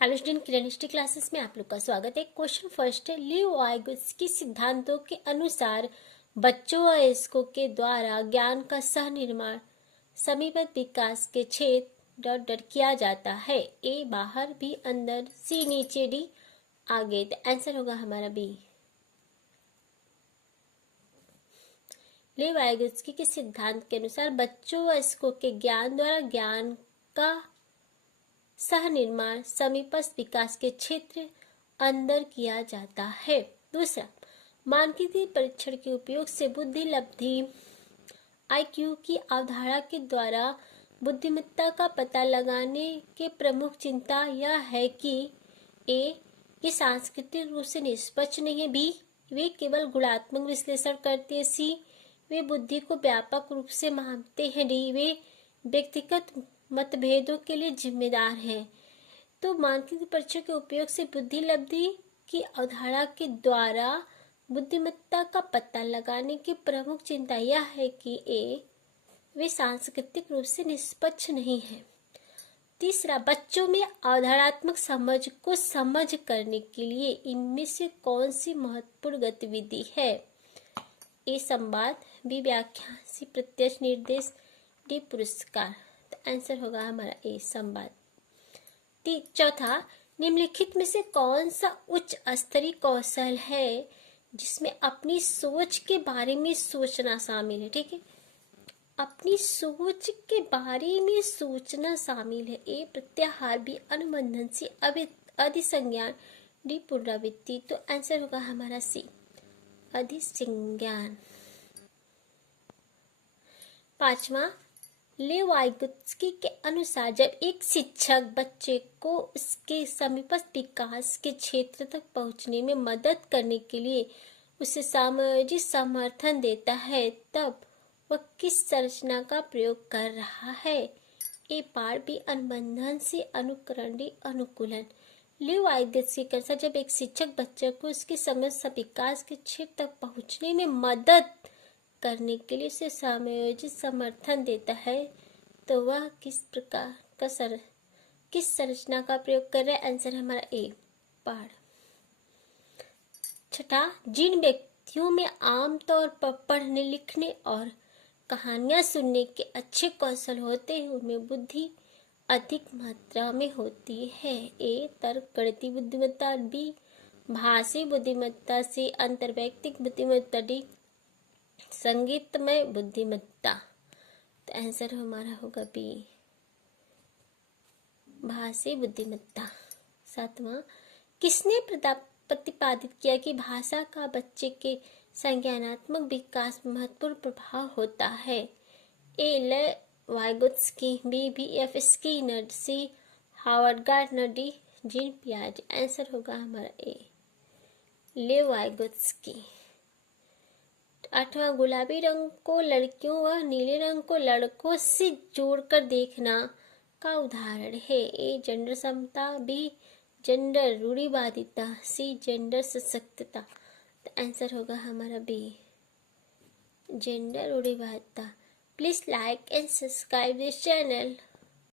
Hello student, किरण history classes में आप लोग का स्वागत है। क्वेश्चन फर्स्ट है, लियो वाइगोत्स्की सिद्धांतों के अनुसार बच्चों व वयस्कों के द्वारा ज्ञान का सह निर्माण समीपत विकास के क्षेत्र डॉट डॉट किया जाता है। ए बाहर, बी अंदर, सी नीचे, डी आगे। तो आंसर होगा हमारा बी। लियो वाइगोत्स्की के सिद्धांत के अनुसार बच्चों व वयस्कों के ज्ञान द्वारा ज्ञान का सह निर्माण समीपस्थ विकास के क्षेत्र अंदर किया जाता है। दूसरा, मानकीकृत परीक्षण के उपयोग से बुद्धि लब्धि IQ की अवधारणा के द्वारा बुद्धिमत्ता का पता लगाने के प्रमुख चिंता यह है कि ए ये सांस्कृतिक रूप से निष्पक्ष नहीं है, बी वे केवल गुणात्मक विश्लेषण करते हैं, सी वे बुद्धि को व्यापक रूप से मानते हैं, डी वे व्यक्तिगत मतभेदों के लिए जिम्मेदार हैं। तो मानकीकृत परीक्षण के उपयोग से बुद्धि लब्धि की अवधारणा के द्वारा बुद्धिमत्ता का पता लगाने की प्रमुख चिंता यह है कि ए वे सांस्कृतिक रूप से निष्पक्ष नहीं है। तीसरा, बच्चों में अवधारणात्मक समझ को समझ करने के लिए इनमें से कौन सी महत्वपूर्ण गतिविधि है? ए संवाद, बी व्याख्या, सी प्रत्यक्ष निर्देश, डी पुरस्कार। तो आंसर होगा हमारा ए संवाद। चौथा, निम्नलिखित में से कौन सा उच्च स्तरीय कौशल है जिसमें अपनी सोच के बारे में सोचना शामिल है? ठीक है, अपनी सोच के बारे में सोचना शामिल है। ए प्रत्याहार, बी अनुबंधन, सी अधिसंज्ञान, डी पुनरावृत्ति। तो आंसर होगा हमारा सी अधिसंज्ञान। पांचवा, लियो वाइगोत्स्की के अनुसार जब एक शिक्षक बच्चे को उसके समीपस्थ विकास के क्षेत्र तक पहुंचने में मदद करने के लिए उसे सामाजिक समर्थन देता है तब वह किस संरचना का प्रयोग कर रहा है? ए पाठ, बी अनुबंधन, सी अनुकरण, डी अनुकूलन। लियो वाइगोत्स्की के अनुसार जब एक शिक्षक बच्चे को उसके समीपस्थ विकास के क्षेत्र तक पहुंचने में मदद करने के लिए उसे समायोजित समर्थन देता है तो वह किस प्रकार का किस संरचना का प्रयोग कर रहा है? आंसर हमारा ए पाठ। छठा, जिन व्यक्तियों में आमतौर पर पढ़ने लिखने और कहानियां सुनने के अच्छे कौशल होते हैं उनमें बुद्धि अधिक मात्रा में होती है। ए तर्क गणितीय बुद्धिमत्ता, बी भाषी बुद्धिमत्ता, सी अंतर्वैयक्तिक बुद्धिमत्ता, डी संगीतमय बुद्धिमत्ता। तो आंसर हमारा होगा बी भाषी बुद्धिमत्ता। सातवां, किसने प्रतिपादित किया कि भाषा का बच्चे के संज्ञानात्मक विकास में महत्वपूर्ण प्रभाव होता है? A Leo Vygotsky, B BF Skinner, C Howard Gardner, D Jean पियाजे। आंसर होगा हमारा ए लियो वाइगोत्स्की। आठवां, गुलाबी रंग को लड़कियों व नीले रंग को लड़कों से जोड़कर देखना का उदाहरण है? ए जेंडर समता, बी जेंडर रूढ़िवादिता, सी जेंडर सशक्तता। तो आंसर होगा हमारा बी जेंडर रूढ़िवादिता। Please like and subscribe this channel.